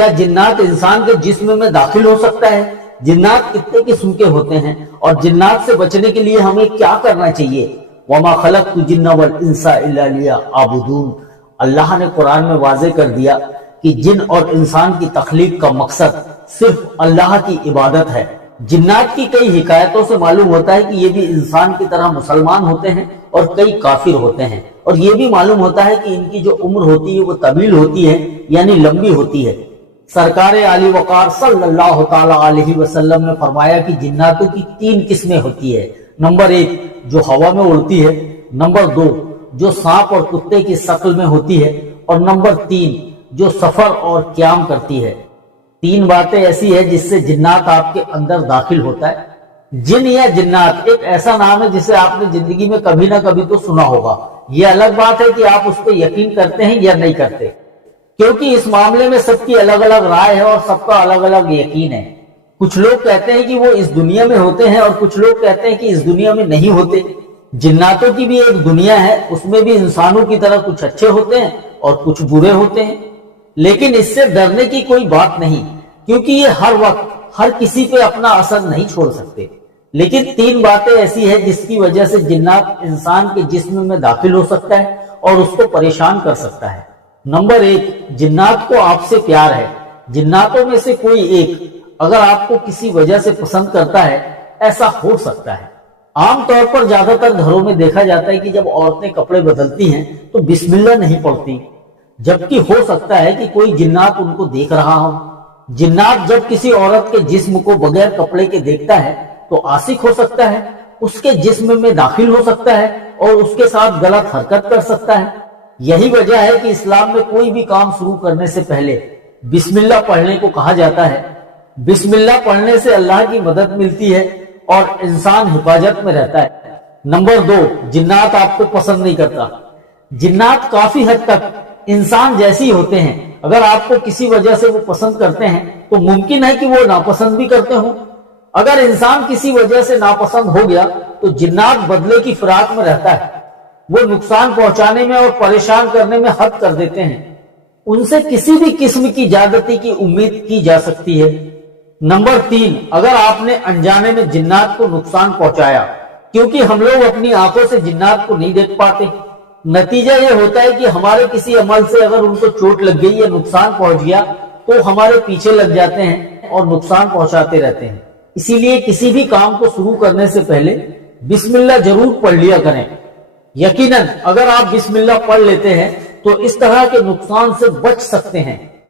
کیا جنات انسان کے جسم میں داخل ہو سکتا ہے؟ جنات کتنے قسم کے ہوتے ہیں اور جنات سے بچنے کے لیے ہمیں کیا کرنا چاہیے؟ وَمَا خَلَقْتُ الْجِنَّ وَالْإِنسَ إِلَّا لِيَعْبُدُونِ۔ اللہ نے قرآن میں واضح کر دیا کہ جن اور انسان کی تخلیق کا مقصد صرف اللہ کی عبادت ہے۔ جنات کی کئی حکایتوں سے معلوم ہوتا ہے کہ یہ بھی انسان کی طرح مسلمان ہوتے ہیں اور کئی کافر ہوتے ہیں، اور یہ بھی معلوم ہوتا ہے کہ ان کی جو عمر ہوتی ہے وہ طویل ہوتی ہے، یعنی لمبی ہوتی ہے۔ سرکار علی وقار صلی اللہ تعالی علیہ وسلم نے فرمایا کہ جناتوں کی 3 قسمیں ہوتی ہے۔ نمبر 1 جو ہوا میں اڑتی ہے، نمبر 2 جو سانپ اور کتے کی شکل میں ہوتی ہے، اور نمبر 3 جو سفر اور قیام کرتی ہے۔ 3 باتیں ایسی ہیں جس سے جنات آپ کے اندر داخل ہوتا ہے۔ جن یا جنات ایک ایسا نام ہے جسے آپ نے زندگی میں کبھی نہ کبھی تو سنا ہوگا۔ یہ الگ بات ہے کہ آپ اس پہ یقین کرتے ہیں یا نہیں کرتے، کیونکہ اس معاملے میں سب کی الگ الگ رائے ہے اور سب کا الگ الگ یقین ہے۔ کچھ لوگ کہتے ہیں کہ وہ اس دنیا میں ہوتے ہیں اور کچھ لوگ کہتے ہیں کہ اس دنیا میں نہیں ہوتے۔ جناتوں کی بھی ایک دنیا ہے، اس میں بھی انسانوں کی طرح کچھ اچھے ہوتے ہیں اور کچھ برے ہوتے ہیں، لیکن اس سے ڈرنے کی کوئی بات نہیں، کیونکہ یہ ہر وقت ہر کسی پہ اپنا اثر نہیں چھوڑ سکتے۔ لیکن 3 باتیں ایسی ہیں جس کی وجہ سے جنات انسان کے جسم میں داخل ہو سکتا ہے اور اس کو پریشان کر سکتا ہے۔ نمبر 1 جنات کو آپ سے پیار ہے۔ جناتوں میں سے کوئی ایک اگر آپ کو کسی وجہ سے پسند کرتا ہے، ایسا ہو سکتا ہے۔ عام طور پر زیادہ تر گھروں میں دیکھا جاتا ہے کہ جب عورتیں کپڑے بدلتی ہیں تو بسم اللہ نہیں پڑھتی، جبکہ ہو سکتا ہے کہ کوئی جنات ان کو دیکھ رہا ہو۔ جنات جب کسی عورت کے جسم کو بغیر کپڑے کے دیکھتا ہے تو عاشق ہو سکتا ہے، اس کے جسم میں داخل ہو سکتا ہے اور اس کے ساتھ غلط حرکت کر سکتا ہے۔ یہی وجہ ہے کہ اسلام میں کوئی بھی کام شروع کرنے سے پہلے بسم اللہ پڑھنے کو کہا جاتا ہے۔ بسم اللہ پڑھنے سے اللہ کی مدد ملتی ہے اور انسان حفاظت میں رہتا ہے۔ نمبر 2 جنات آپ کو پسند نہیں کرتا۔ جنات کافی حد تک انسان جیسی ہوتے ہیں، اگر آپ کو کسی وجہ سے وہ پسند کرتے ہیں تو ممکن ہے کہ وہ ناپسند بھی کرتے ہوں۔ اگر انسان کسی وجہ سے ناپسند ہو گیا تو جنات بدلے کی فراق میں رہتا ہے، وہ نقصان پہنچانے میں اور پریشان کرنے میں حد کر دیتے ہیں۔ ان سے کسی بھی قسم کی زیادتی کی امید کی جا سکتی ہے۔ نمبر 3 اگر آپ نے انجانے میں جنات کو نقصان پہنچایا، کیونکہ ہم لوگ اپنی آنکھوں سے جنات کو نہیں دیکھ پاتے، نتیجہ یہ ہوتا ہے کہ ہمارے کسی عمل سے اگر ان کو چوٹ لگ گئی یا نقصان پہنچ گیا تو ہمارے پیچھے لگ جاتے ہیں اور نقصان پہنچاتے رہتے ہیں۔ اسی لیے کسی بھی کام کو شروع کرنے سے پہلے بسم اللہ ضرور پڑھ لیا کریں۔ یقیناً اگر آپ بسم اللہ پڑھ لیتے ہیں تو اس طرح کے نقصان سے بچ سکتے ہیں۔